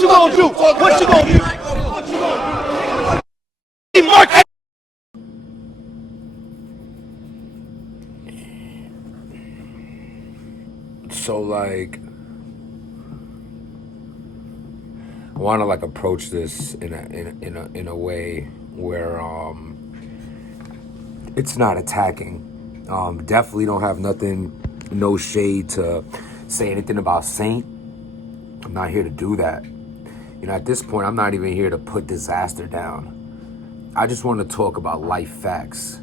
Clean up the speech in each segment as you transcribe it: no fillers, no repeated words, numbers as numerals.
you gonna do? What you gonna do? What you gonna do? Mark. So like, I want to like approach this in a way where it's not attacking. Definitely don't have nothing, no shade to say anything about Saint. I'm not here to do that. You know, at this point, I'm not even here to put Dizaster down. I just want to talk about life facts.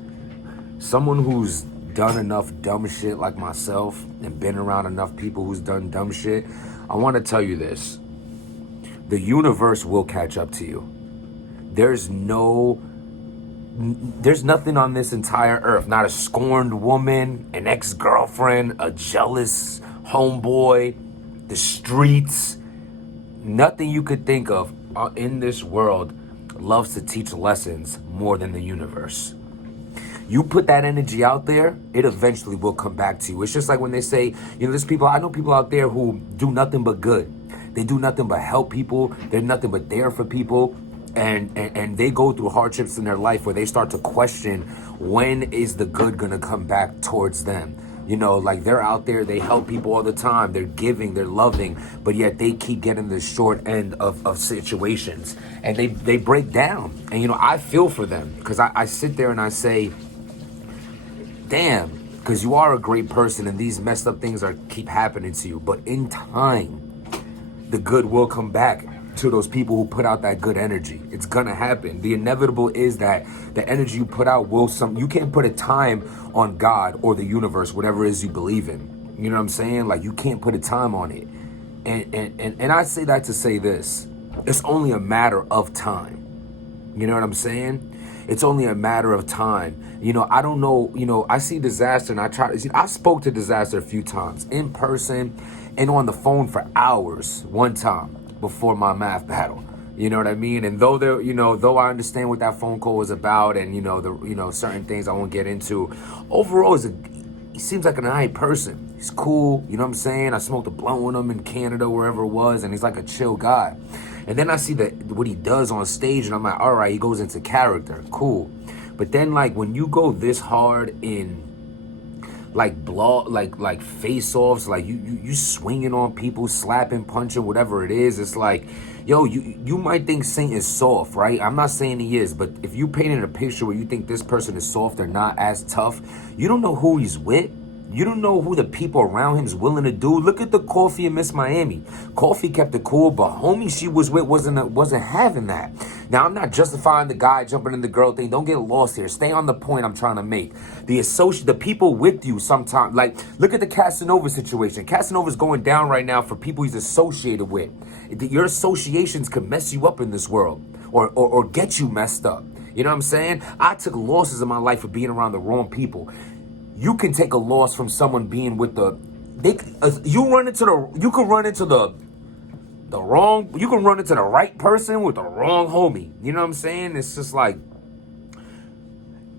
Someone who's done enough dumb shit like myself and been around enough people who's done dumb shit, I want to tell you this. The universe will catch up to you. There's nothing on this entire earth, not a scorned woman, an ex-girlfriend, a jealous homeboy, the streets, nothing you could think of in this world loves to teach lessons more than the universe. You put that energy out there, it eventually will come back to you. It's just like when they say, you know, there's people, I know people out there who do nothing but good. They do nothing but help people. They're nothing but there for people. And they go through hardships in their life where they start to question, when is the good gonna come back towards them? You know, like they're out there, they help people all the time. They're giving, they're loving, but yet they keep getting the short end of situations. And they break down. And, you know, I feel for them because I sit there and I say, damn, because you are a great person and these messed up things keep happening to you. But in time, the good will come back to those people who put out that good energy. It's gonna happen. The inevitable is that the energy you put out you can't put a time on God or the universe, whatever it is you believe in. You know what I'm saying? Like, you can't put a time on it. And I say that to say this. It's only a matter of time. You know what I'm saying? It's only a matter of time. You know, I don't know, you know, I see Dizaster and I spoke to Dizaster a few times in person and on the phone for hours one time before my math battle. You know what I mean? And though I understand what that phone call was about and, certain things I won't get into, overall, he seems like an alright person. He's cool, you know what I'm saying? I smoked a blunt with him in Canada, wherever it was, and he's like a chill guy. And then I see what he does on stage, and I'm like, all right, he goes into character, cool. But then, like, when you go this hard in, like face-offs, like you swinging on people, slapping, punching, whatever it is, it's like, yo, you might think Saint is soft, right? I'm not saying he is, but if you painted a picture where you think this person is soft or not as tough, you don't know who he's with. You don't know who the people around him is willing to do. Look at the Coffee in Miss Miami. Coffee kept it cool, but homie she was with wasn't having that. Now, I'm not justifying the guy jumping in the girl thing. Don't get lost here. Stay on the point I'm trying to make. The people with you sometimes, like, look at the Casanova situation. Casanova's going down right now for people he's associated with. Your associations can mess you up in this world or get you messed up. You know what I'm saying? I took losses in my life for being around the wrong people. You can take a loss from someone being with you can run into the right person with the wrong homie. You know what I'm saying? It's just like,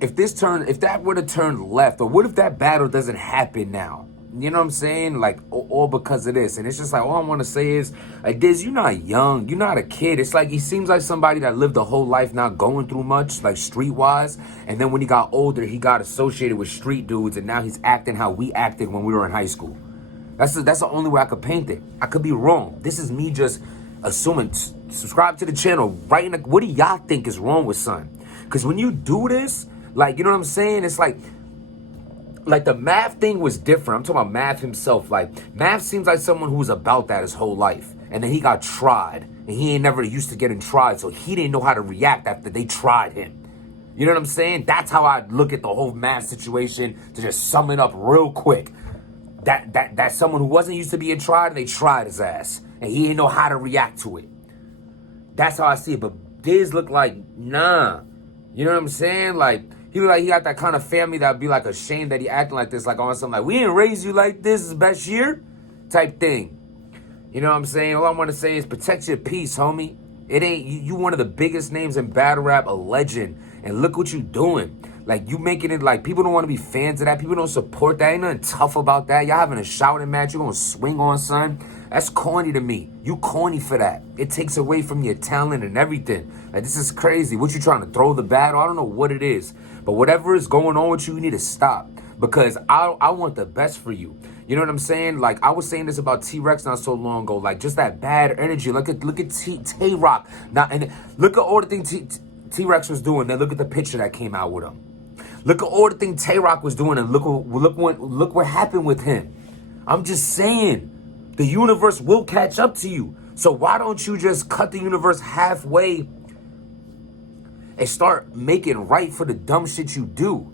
if that would have turned left, or what if that battle doesn't happen now? You know what I'm saying? Like, all because of this. And it's just like, all I want to say is, like, Diz, you're not young. You're not a kid. It's like, he seems like somebody that lived a whole life not going through much, like, street-wise. And then when he got older, he got associated with street dudes, and now he's acting how we acted when we were in high school. That's the only way I could paint it. I could be wrong. This is me just assuming. Subscribe to the channel. What do y'all think is wrong with son? Because when you do this, like, you know what I'm saying? It's like the Math thing was different. I'm talking about Math himself. Like, Math seems like someone who was about that his whole life. And then he got tried. And he ain't never used to getting tried. So he didn't know how to react after they tried him. You know what I'm saying? That's how I look at the whole Math situation, to just sum it up real quick. That's someone who wasn't used to being tried, and they tried his ass. And he didn't know how to react to it. That's how I see it. But Diz looked like, nah. You know what I'm saying? Like, he looked like he got that kind of family that'd be like ashamed that he acting like this, like on something like, we didn't raise you like this, Bashir, type thing. You know what I'm saying? All I want to say is protect your peace, homie. It ain't, you one of the biggest names in battle rap, a legend. And look what you doing. Like, you making it like people don't want to be fans of that. People don't support that. Ain't nothing tough about that. Y'all having a shouting match. You gonna swing on son. That's corny to me. You corny for that. It takes away from your talent and everything. Like, this is crazy. What you trying to throw the battle? I don't know what it is. But whatever is going on with you, you need to stop. Because I want the best for you. You know what I'm saying? Like, I was saying this about T-Rex not so long ago. Like, just that bad energy. Look at Tay-Rock. And look at all the things T-Rex was doing. Then look at the picture that came out with him. Look at all the things Tay-Rock was doing, and look what happened with him. I'm just saying, the universe will catch up to you. So why don't you just cut the universe halfway and start making right for the dumb shit you do?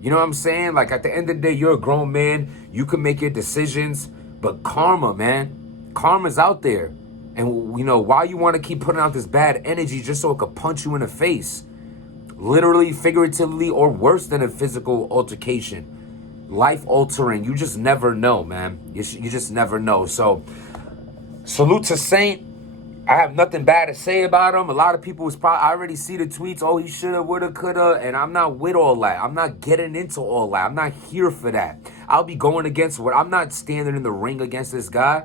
You know what I'm saying? Like, at the end of the day, you're a grown man. You can make your decisions, but karma, man, karma's out there. And, you know, why you want to keep putting out this bad energy just so it could punch you in the face? Literally, figuratively, or worse than a physical altercation. Life altering. You just never know, man. You just never know. So, salute to Saint. I have nothing bad to say about him. A lot of people was probably, I already see the tweets. Oh, he shoulda, woulda, coulda. And I'm not with all that. I'm not getting into all that. I'm not here for that. I'll be going against what, I'm not standing in the ring against this guy.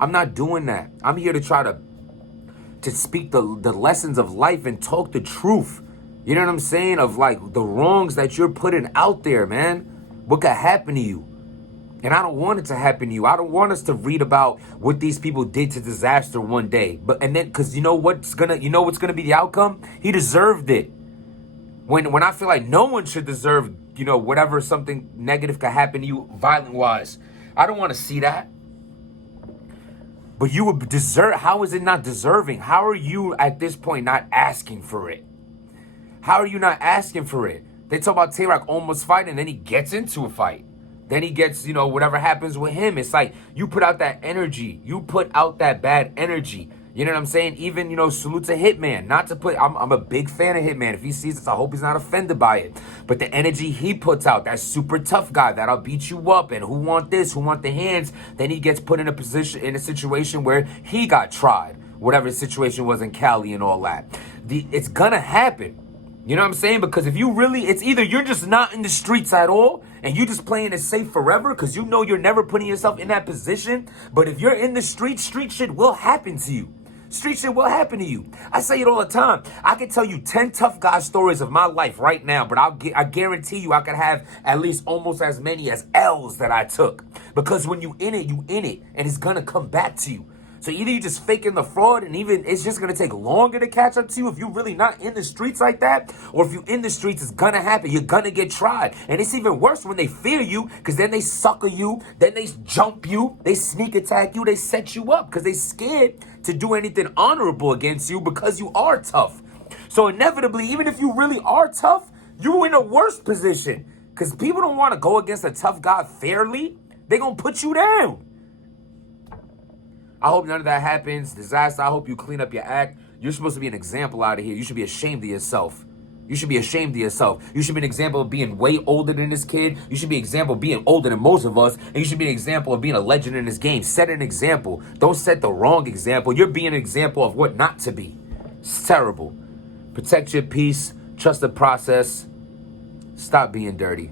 I'm not doing that. I'm here to try to speak the lessons of life and talk the truth. You know what I'm saying? Of like the wrongs that you're putting out there, man. What could happen to you? And I don't want it to happen to you. I don't want us to read about what these people did to Dizaster one day. Because you know what's gonna be the outcome? He deserved it. When I feel like no one should deserve, you know, whatever something negative could happen to you violent wise. I don't want to see that. But you would deserve. How is it not deserving? How are you at this point not asking for it? How are you not asking for it? They talk about Tay-Rock almost fighting, and then he gets into a fight. Then he gets, you know, whatever happens with him. It's like you put out that energy. You put out that bad energy. You know what I'm saying? Even, you know, salute to Hitman. Not to put, I'm a big fan of Hitman. If he sees this, I hope he's not offended by it. But the energy he puts out, that super tough guy that'll beat you up, and who want this, who want the hands, then he gets put in a situation where he got tried. Whatever the situation was in Cali and all that. It's gonna happen. You know what I'm saying? Because if you really, it's either you're just not in the streets at all and you just playing it safe forever because you know you're never putting yourself in that position. But if you're in the street shit will happen to you. Street shit will happen to you. I say it all the time. I can tell you 10 tough guy stories of my life right now, but I guarantee you I could have at least almost as many as L's that I took. Because when you in it, and it's going to come back to you. So either you just faking the fraud and even it's just going to take longer to catch up to you if you're really not in the streets like that. Or if you're in the streets, it's going to happen. You're going to get tried. And it's even worse when they fear you because then they sucker you. Then they jump you. They sneak attack you. They set you up because they scared to do anything honorable against you because you are tough. So inevitably, even if you really are tough, you're in a worse position because people don't want to go against a tough guy fairly. They're going to put you down. I hope none of that happens. Dizaster, I hope you clean up your act. You're supposed to be an example out of here. You should be ashamed of yourself. You should be ashamed of yourself. You should be an example of being way older than this kid. You should be an example of being older than most of us. And you should be an example of being a legend in this game. Set an example. Don't set the wrong example. You're being an example of what not to be. It's terrible. Protect your peace. Trust the process. Stop being dirty.